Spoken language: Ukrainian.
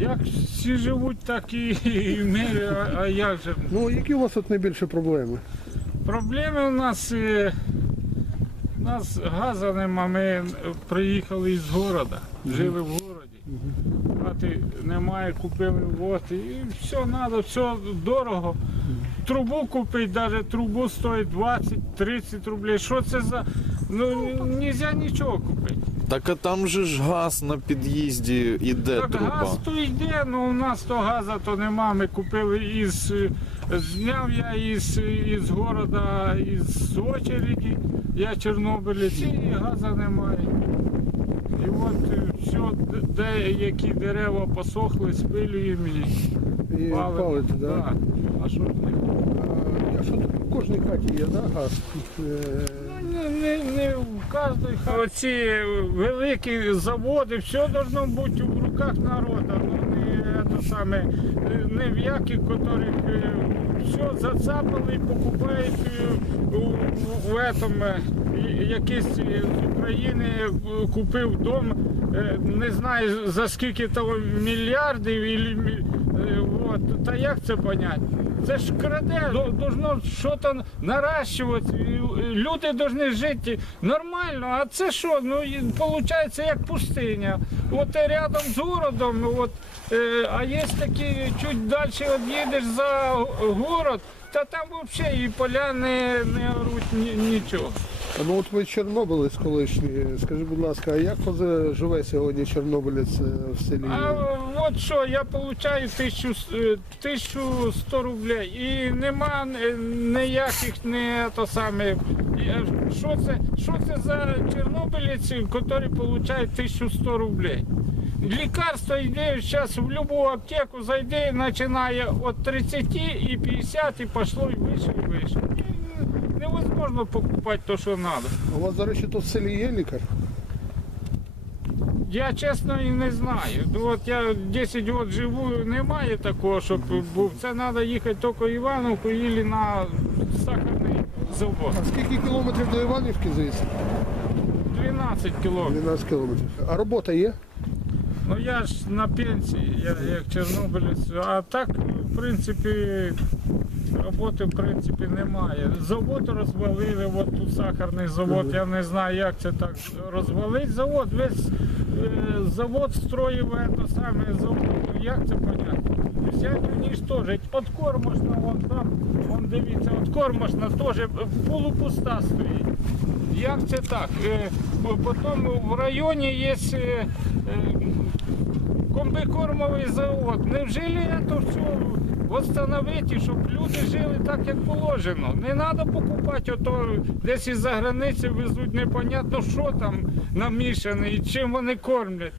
Як всі живуть, так і, і а, а як же? Ну, які у вас тут найбільші проблеми? Проблеми у нас, е, у нас газу нема, ми приїхали із города, жили в городі. Хати немає, купили вот, і все треба, все дорого. Трубу купити, навіть трубу стоїть 20-30 рублей. Що це за. Ну, нельзя нічого купити. Так а там же ж газ на під'їзді іде Так труба. газ то йде, ну у нас то газу то нема. Ми купили із е, зняв я із, із города, із очереді, я чорнобилець, і газу немає. І от е, все, де- деякі дерева посохли, спилюємо і І палите, да? Да. А що ж не? А Якщо тут в кожній хаті є, да, газ? Е, Ну, Не, не, не в кожній хаті. Оці великі заводи, все должно бути в руках народу. Ну не то саме, не в яких, котрих е, все зацапали і покупають е, у, у, в этом, е, якийсь з України е, купив дом, е, не знаю за скільки того мільярдів, і, от, та як це поняти? Це ж краде, До- должно щось наращувати. Люди повинні жити нормально, а це що? Ну, виходить як пустиня. От е, рядом з городом, от, е, а є такі, чуть далі їдеш за город, та там взагалі і поля не, не оруть ні- нічого. Ну от ви чорнобилець колишній. Скажіть, будь ласка, а як живе сьогодні чорнобилець е, в селі? А от що, я получаю тисячу, е, 1100 рублей і нема е, ніяких не то саме. Що це, що це за чорнобилець, які получають 1100 рублей? Лікарство йде зараз в будь-яку аптеку, зайде, починає від 30 і 50 і пішло і вище, і вище. Невозможно покупати те, що треба. У вас, до речі, тут в селі є лікар? Я чесно і не знаю. Ну, От я 10 років живу, немає такого, щоб був. Це треба їхати тільки в Івановку і на сахарний завод. А скільки кілометрів до Іванівки звідси? 12 кілометрів. 12 кілометрів. А робота є? Ну я ж на пенсії, я як чорнобилець. А так, в принципі, роботи в принципі немає. Завод розвалили, от тут сахарний завод, я не знаю, як це так розвалить завод. Весь е, завод строїв це саме завод. Ну, Як це поняти? Взять уничтожить. От кормошна, вон там, вон дивіться, от кормошна теж полупуста стоїть. Як це так? Е, Потім в районі є е, е, комбикормовий завод. Невжели це все встановити, щоб люди жили так, як положено? Не треба покупати, ото десь із-за границі везуть непонятно, що там намішане і чим вони кормлять.